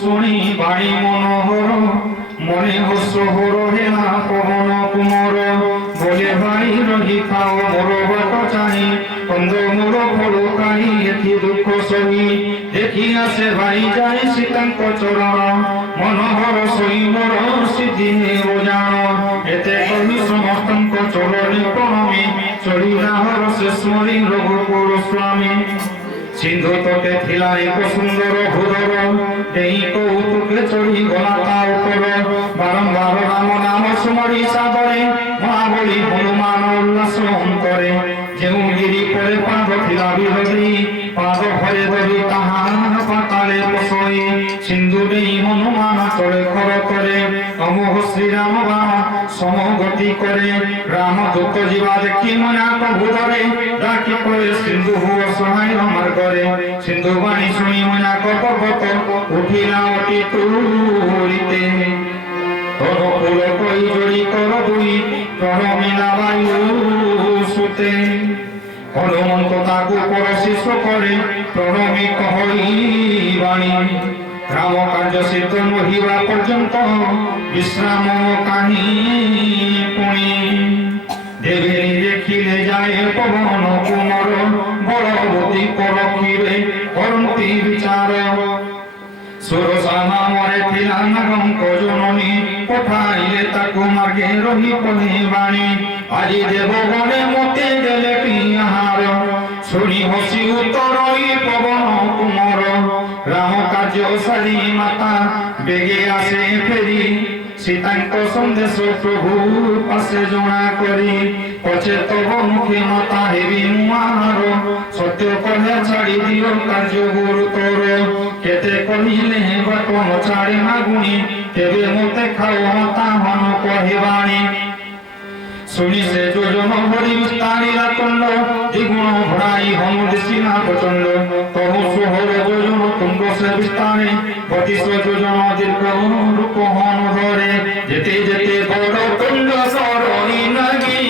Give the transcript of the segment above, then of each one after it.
শুনি বাড়ি মনোহর মনে হস্যহর হেলা পবন কুমর বলে ভাই রহি খাও মোর বাট চাহি কন্দ মোর ফল কাহি এথি দুঃখ সহি দেখি আসে ভাই যাই সীতাঙ্ক চরণ মনোহর সই মোর সিদ্ধি জান এতে কহি সমস্তঙ্ক চরণে প্রণমী চলিলা হরসে স্মরি রঘুপুর স্বামী সিন্ধু তটে থিলা এক সুন্দর ঘোরর এই কৌতুকে চড়ি গলা তা উপর বারম্বার রাম নাম স্মরি সাদরে মহাবলী হনুমান উল্লাস অন্তরে যেউ গিরি করে পাদ থিলা বিহরি পাদ ভয়ে ধরি তাহা পাতালে পশই সিন্ধু দেই হনুমান চলে খর করে অমোহ শ্রীরাম বাম সমগতি করে রাম দুঃখ জীবা দেখি মনা প্রভু ধরে ডাকি করে সিন্ধু হুয় সহায় আমার করে সিন্ধু বাণী শুনি মনা কপট উঠিলা অতি তুরিতে তর ফুল কই জড়ি কর দুই তর মিলা বায়ু সুতে হনুমন্ত তাকু পর শিষ্য করে প্রণমী কহই বাণী রাম কার্য সিদ্ধ নহিবা পর্যন্ত বিশ্রাম কাহি পুণি দেবী দেখিলে যায় পবন কুমর বলবতী পরক্ষিরে করন্তি বিচার সুরসা নামরে থিলা নাগঙ্ক জননী পঠাইলে তাকু মার্গে রহি পহে বাণী আজি দেবগণে মতে দেলে পিহার শুনি হসি উত্তরই পবন কুমর রাম কার্য সারি মাতা বেগে আসে ফেরি সীতাঙ্ক সন্দেশ প্রভু পাশে জଣା করি পছে তব মুখে মাতা হেবি মুয়ার সত্য কহে ছাড়ি দিও কার্য গুরু তোর কেতে কহিলে বাট ছাড়ে না গুণী তেবে মতে খাও মাতা হন কহিবাণী শুনি সে যোজন হরি বিস্তারিলা কুণ্ড দ্বিগুণ ভরাই হম দিশিনা প্রচণ্ড তহু সুহর যোজন কুণ্ড সে বিস্তারে 32 যোজন দীর্ঘ রূপ হন ধরে যেতে যেতে বড় কুণ্ড সরণি লাগি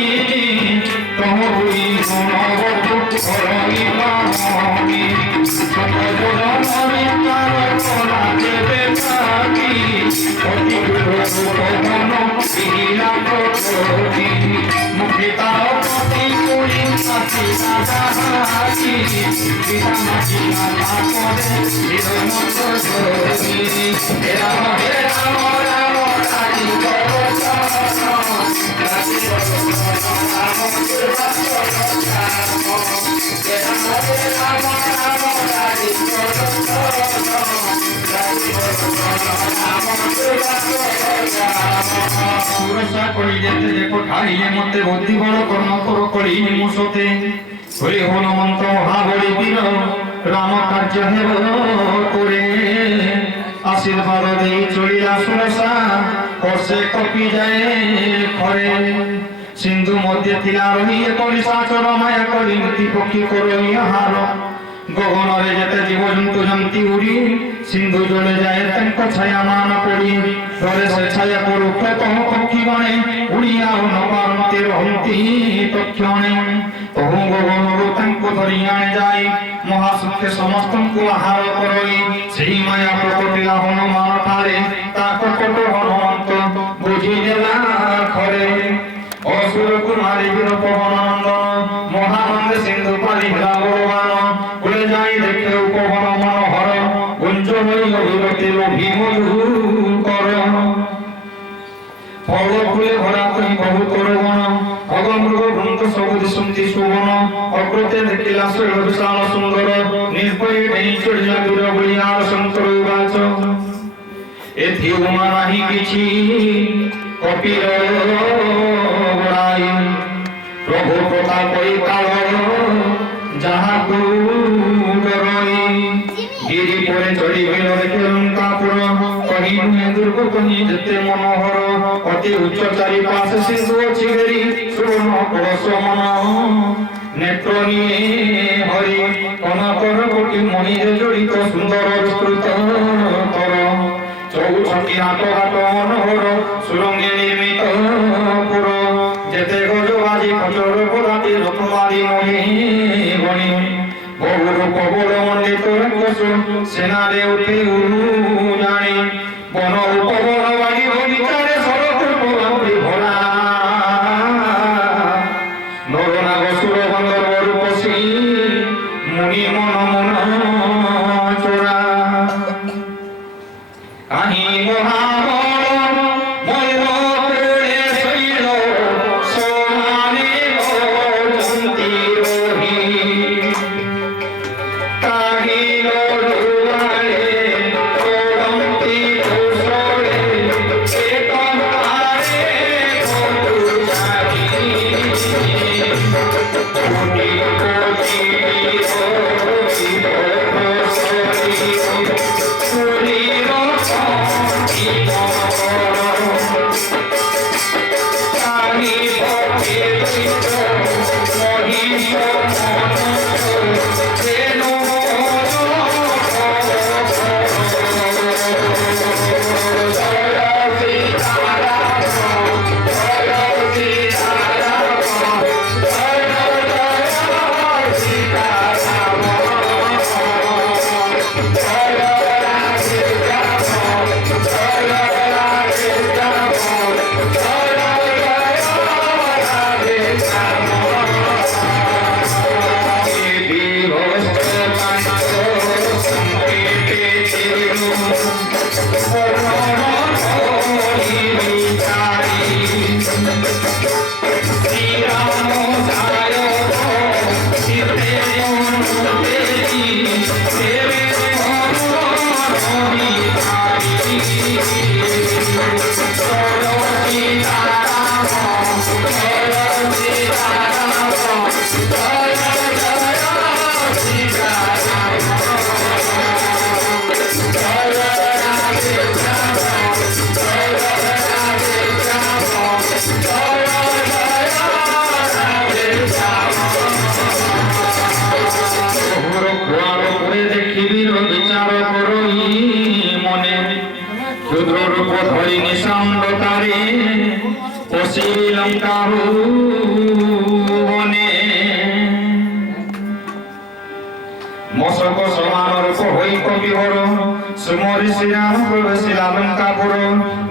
তহু হুই গুণবতু হরণি পাহি সত যোজন বিস্তার করা দেবে থাকি অতি রূপ মন বিহিলা প্রতি মুখিতা প্রতি কুড়ি সাথী সাদাহারি বিধামাটি নালা করে বিধমত জোরি রাম হে রাম রাম রাজি করো রাজি করো রাম রাম রাজি করো সুরসা করি যেতে দেখো ঠাইলে মতে বুদ্ধি বড় কর্ম কর করি নিমুষতে হরি হনুমন্ত মহাবলী বীর রাম কার্য হেব করে আশীর্বাদ দেই চলিলা সুরসা কষে কপি যায় খরে সিন্ধু মধ্যে থিলা রহিয়ে কলি সাচর মায়া কলি মৃতি পক্ষী করো ইহার গগনরে যেতে জীবজন্তু জন্তি উড়ি সিন্ধু জলে যায় তাঙ্ক ছায়া মান পড়ি ধরে সে ছায়া করু ক্ষত পক্ষী গণে উড়িয়া নবান্তে রহন্তি তক্ষণে তহু গগনরু তাঙ্ক ধরি আনে যায় মহাসুখে সমস্তଙ୍କୁ আহার করই সেই মায়া প্রকটিলা হনুমান ঠারে তা কপট হনুমন্ত বুঝিলেলা খরে অসুর কুমারী বীর পবনন্দন মহানন্দে সিন্ধু পারি ভগবান উড়ে যাই দেখে উপবন মনোহর গুঞ্জ হই অভিরতি লোভী মধুকর ফল ফুলে ভরা কহি বহু তরুণ অগমৃগ ভ্রন্ত সবু দিশন্তি সুবন অগ্রতে দেখিলা শৈল বিশাল সুন্দর নির্ভয় নেই চড়িয়া দূর বলিয়া শঙ্কর বাচ এথি উমা নাহি কিছু কপির গোড়াই প্রভু প্রতাপই কাল যাহাকু ডরই গিরি পরে চড়িবেল দেখে লঙ্কাপুর কহি নুহে দুর্গ কহি যেতে মনোহর অতি উচ্চ চারিপাশে সিন্ধু অছি গেরি সুবর্ণ কলস মন নেত্র নিয়ে হরি কনকর কোটি মণিরে জড়িত সুন্দর বিস্তৃত কর চৌছটি হাট হাট মনোহর সুরঙ্গে নির্মিত পুর যেতে গজবাজি খচর গোলাপি রত্নবাদী মণি গণি বহু রূপ বড় মণ্ডিত রাক্ষস সেনারে উঠে জানি বন উপবন বাড়ি বিচারে সরকূপ ভরা নরনাগ সুর গন্ধর্ব রূপসী মুনি মন মন চোরা কাহি মহাবল ময়ূর পুরে শৈল সোনালি জন্তি রহি কাহিল ডুয়ারে তোড়ন্তি কুশলে এক পারে বন্ধু জানি কোটি কোটি মশক সমান রূপ হই কবিহর সুমরি শ্রীরাম প্রবেশিলা লঙ্কাপুর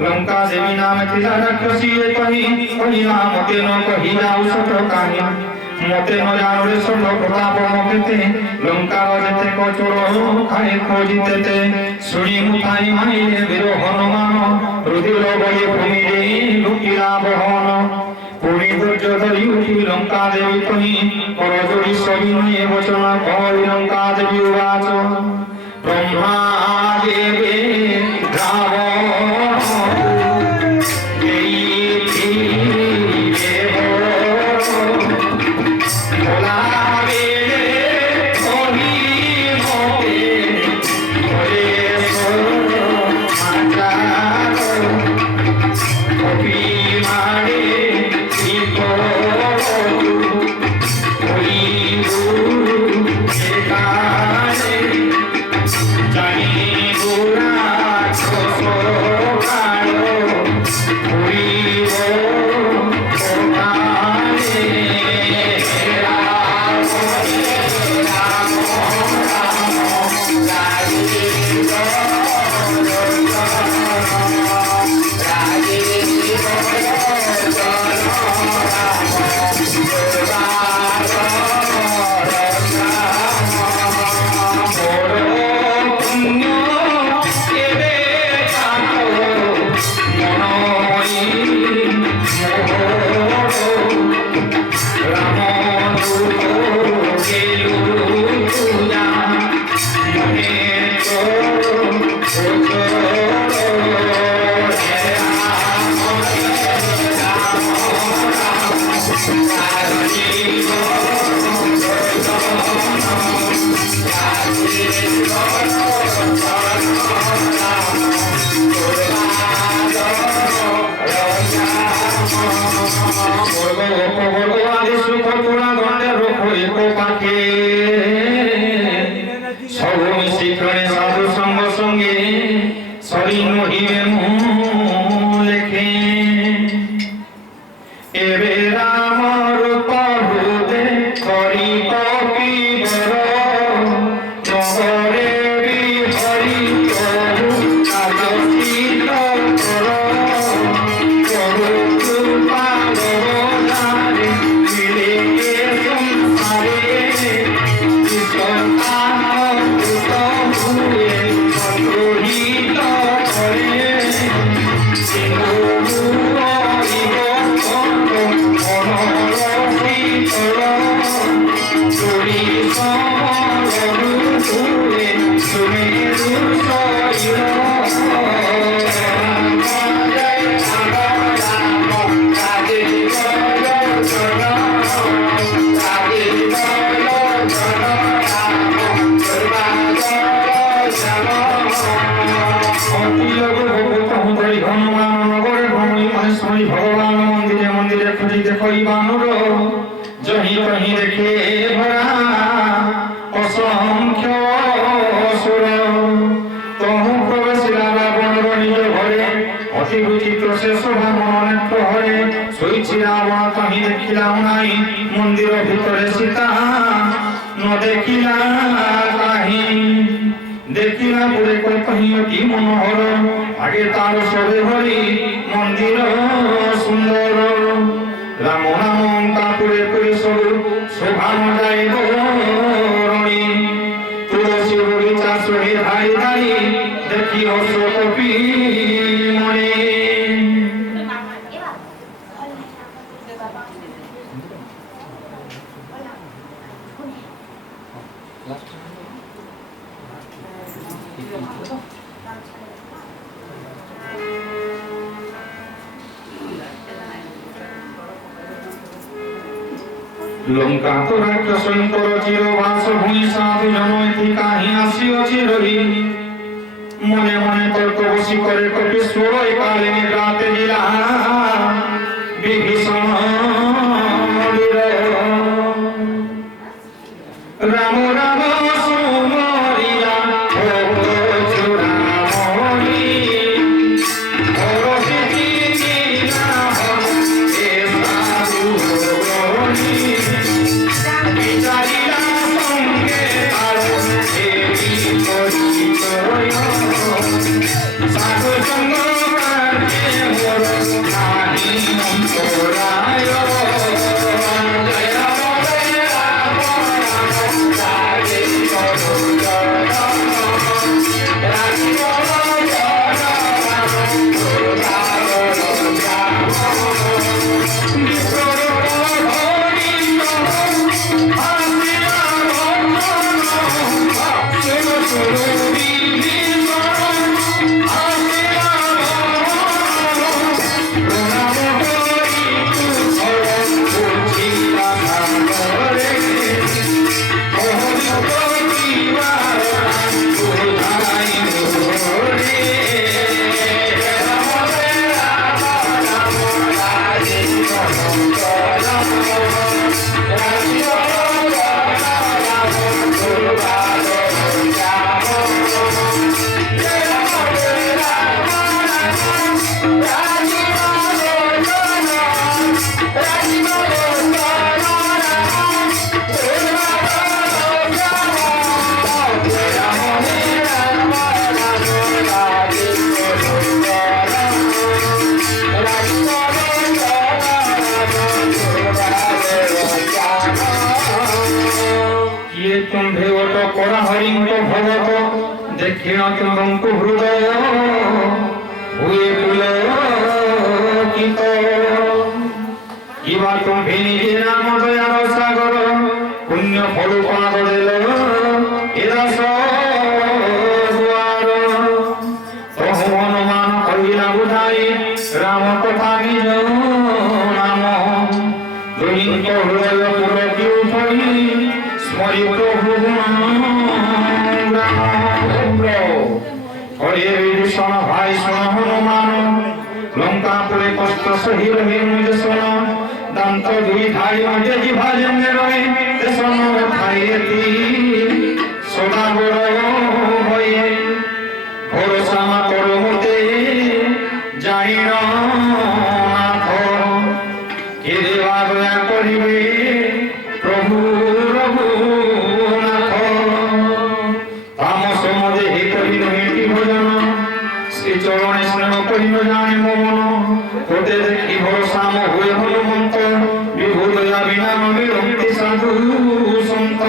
লঙ্কা দেবী নাম ଥିଲା রাক্ষসী কহি কহিলা মতে ন কহিলা ঔষধ কাহি মতে ন জানুরে ষোল প্রতাপ মকেতে লঙ্কার যেতে কচোর খাই খোঁজিতেতে শুনি মুথাই মাইলে বীর হনুমান রুদিল বলি ভূমিরে লুকিলা বহন পুরী দুর্য ধরি উঠি লঙ্কা দেবী কহি করজোড়ি সবিনয়ে বচন কহি লঙ্কা দেবী উবাচ ব্রহ্মা দেবে জানি অতি লোক ভগত হুঁদরি হনুমান নগরে ভ্রমণী মহেশ্বরী ভগবান মন্দিরে মন্দিরে খুঁজিতে করি বানুর জহি কহি দেখে ভরা অসংখ্য অসুর তহু প্রবেশিলা রাবণর নিজ ঘরে অতি বিচিত্র সে শোভা মনের প্রহরে শৈছি রাবণ কহি দেখিলাম নাই মন্দির ভিতরে সীতা ন দেখিলা কাহি দেখিলা পুরে কহিয়টি মনোহর আগে তার সবে হরি মন্দির সুন্দর রাম নাম কাপুরে পুরে সরু শোভা মজায় রণী তুলসী বগিচা সহি ধাই ধাই দেখি হর্ষ কপি মনে লঙ্কা তো রাক্ষসঙ্কর চিরবাস ভূমি সাধু জনৈতি কাহি আসিଅছি রহি মনে মনে তর্ক বসি করে কপিশ্বর কালে নিদ্রাতে গিলা বিভীষণ রাম রাম সুমরিয়া तुम्भे ओट करा हरिंग भगत देखिण तुमको हृदय हुए पुलकित इवा तुम्भे निजे नाम दयार सागर पुण्य फल पाद देल एदास द्वार तहु हनुमान कहिला बुझाई राम कथा निज नाम दुहिंक हृदय पुलकी उठई स्मरी प्रभु हरे विभीषण भाई सुन हनुमान लंकापुरे कष्ट सही रहे मुझ सुन दंत दुई भाई मजे जिभा जंगे रहे देशन खाइएति सदा बड़ भये भरोसा मा करो मते जाइन नाथ के देवा दया करिवे प्रभु चरणे स्नेह करिनो जाने मोमन कोटे देखी भरोसा म हुए हनुमंत विभु दया बिना मिलंति साधु संत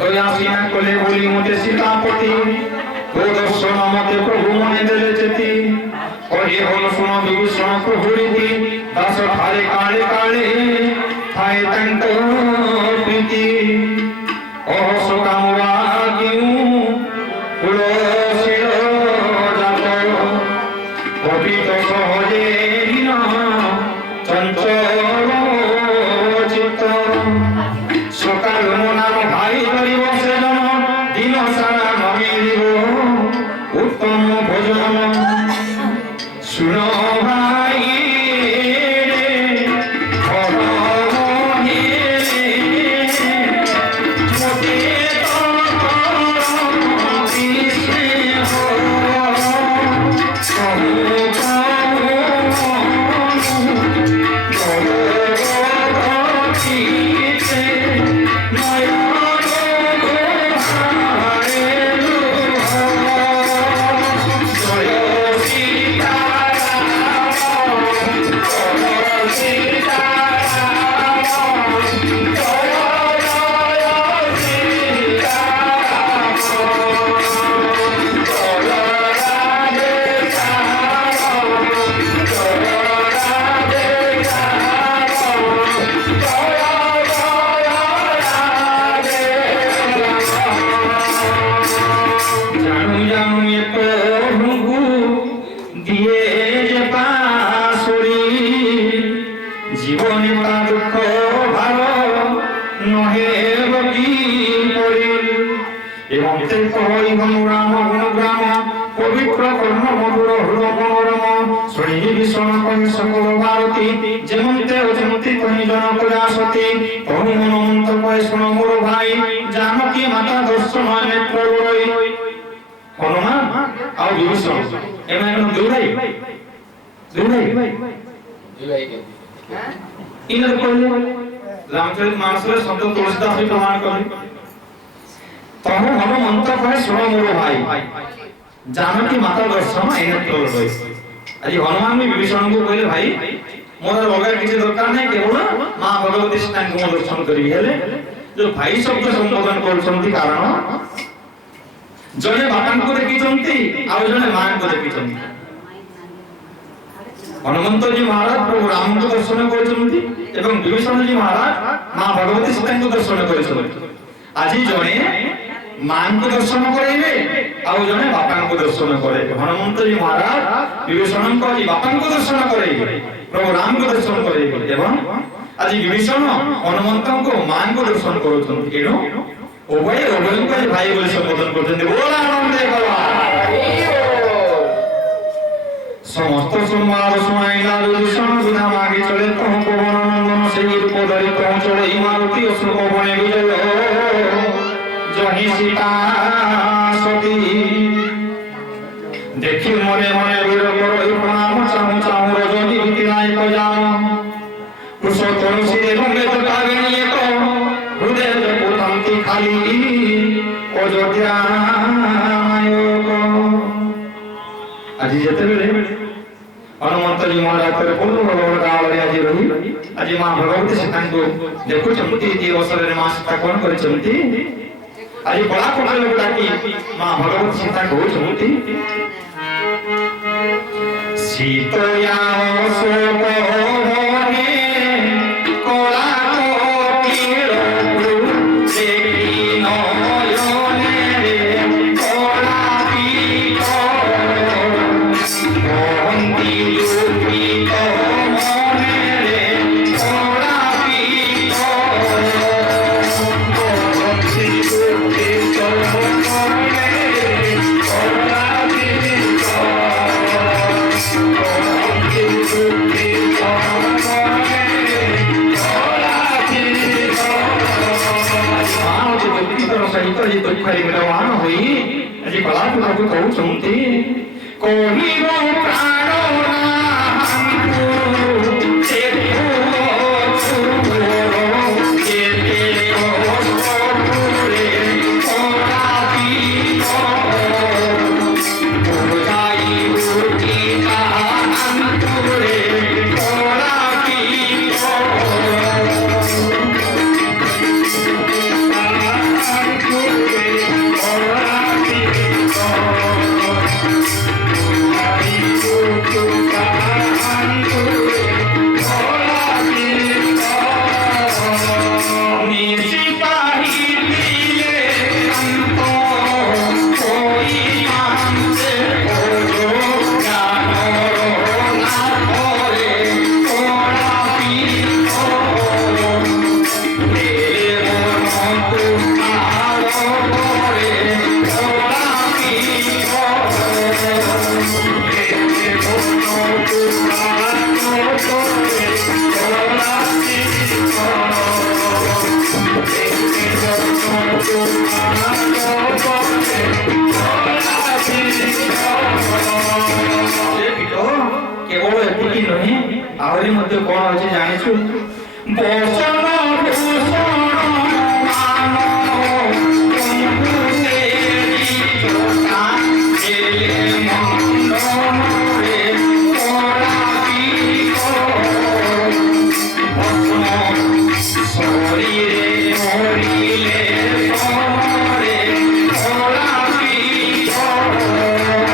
दया सीना कोले बोली मोटे सीतापति तो दर्शन मते प्रभु मने देले चेती कहे हन सुन विभीषण प्रभु रीति दास ठारे काले काले थाए तंक प्रीति अहस कामवा क्यों कुलशील कपित सहजे हীন चंचल चित्त सकाल नाम भाई धरी बसे दिन सारा नमी জানুয়ে প্রভুଙ୍କୁ দিয়ে যে পাশরি জীবনে তা দুঃখ ভার নহে বকি পড়ি এবং তে কই অনুরাম অনুগ্রাম পবিত্র কর্ম মধুর হল মনোরম শুনি ভীষণ কই সকল ভারতী যেমন্তে অজমতি কহি জন করে আসতি তহু মনমন্ত কয় শুন মোর ভাই জানকী মাতা দর্শন নেত্র রই হনুমান আর বিভীষণ এমন একদম দুই ভাই ইনার কইলে রামচরিত মানসের শব্দ তুলসীদাস প্রমাণ করে তহু হনুমন্ত কয় শুন মোর ভাই জানকী মাতা দর্শন নেত্র রই আজি হনুমান বিভীষণ को कहले भाई मोर अलग किसी दरकार नहीं केवल मां भगवती स्थान को दर्शन करी हेले जो भाई शब्द संबोधन करछंती कारण जने बापान को देखि चंती आ जने मां को देखि चंती हनुमंत जी महाराज प्रभु राम को दर्शन करछंती एवं विभीषण जी महाराज मां भगवती स्थान को दर्शन करछंती আজি जने मां को दर्शन करेबे आ जने बापान को दर्शन करेबे हनुमंत जी महाराज विभीषण को जी बापान को दर्शन करेबे प्रभु राम को दर्शन करेबे एवं आज विभीषण हनुमंत को मां को दर्शन करूछन एनो उभय को भाई बोले संबोधन करछन बोला आनंदे कला समस्त संवाद सुनाइला विभीषण बिना मागे चले तो पवन नंदन सेई रूप धरि पहुँचले मारुति अशोक बने विजय जही सीता सती देखी मने मने वीर करई प्रणाम चाहू चाहू रजनी बीती नाई को जाम कुश तुलसी रंगे तो कागनी को हृदय पुरंती खाली अयोध्या को आज जेते बेले हनुमंत जी महाराज करे पूर्ण भगवान गाँव रे आज रही आज मां भगवती सीता को देखु चमती जे अवसर रे मां सीता कोन करे चमती आज बड़ा कोटल डाकी मां भगवती सीता को चमती सीतया अशोक बने कोला कोकिल देखी नयने रे कोला पीठ मोहंती लुपित मने रे कोला पीठ मोहंती लुपित मने रे कोला पीठ सहित जी दुखरी विद्वान हुई जी बला को कहू सुनती कोही वो प्राणो नाहंतु तेरो सुरो केते कोरे कोराती कोराई उठी का अंतुरे कोराती केवल एतिकी नहीं आहरी मध्य कोन अछि जानिछु भूषण भूषण मानो तुमको तेरी चोटा जेले मंदन रे कोला पीठो भस्म शरीरे मोरिले तोरे कोला पीठो कोला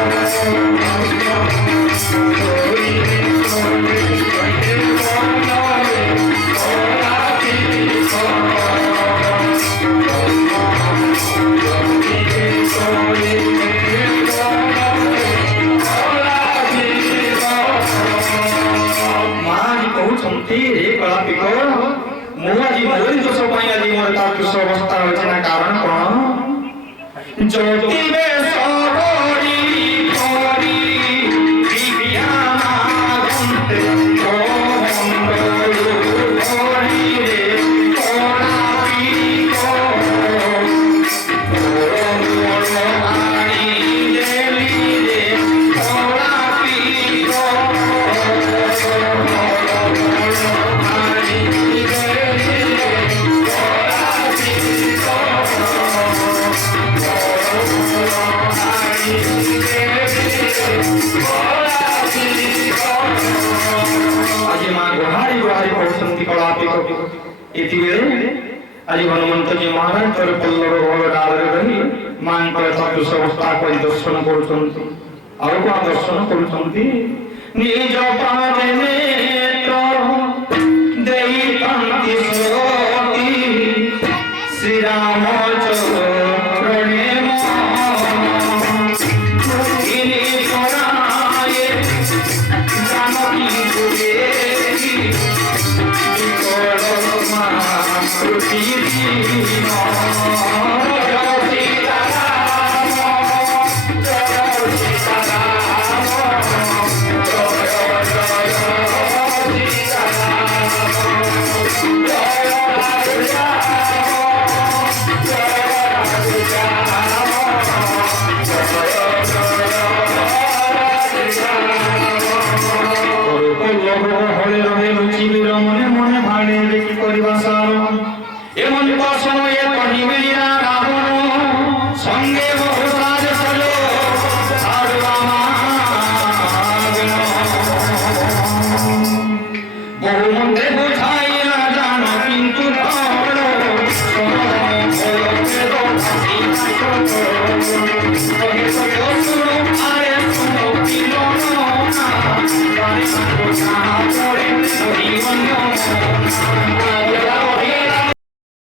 অবস্থা হয়েছে না কারণ কোন জ্যোতি বেশ করি করি বিজ্ঞানাগন্তে করি রে কলাপি আনি দেলি রে কলাপি আজি মা গুহারি গুহারি পড়ুଛନ୍ତି କଳାପି ଏଥିବେଳେ ଆଜି ହନୁମନ୍ତଜୀ ମହାରାଜ ତୋର ପଲ୍ଲବ ଘର ଡାଳରେ ରହି ମାଙ୍କର ସଦୃଶ ଅବସ୍ଥା କରି ଦର୍ଶନ କରୁଛନ୍ତି ଆଉ କଣ ଦର୍ଶନ କରୁଛନ୍ତି ନିଜ ପାଦେ ନେତ୍ର ଦେଇଥାନ୍ତି ସତୀ ଶ୍ରୀରାମ ଚରଣେ ମୁଖିନି ପରାଏ ଜାନକୀ ଗୁରେଇ ବିକଳମା କୃତି ଦୀନ হলে রহে রুচি মনে মনে ভাড়ে দেখি করিবা সার এমন সময়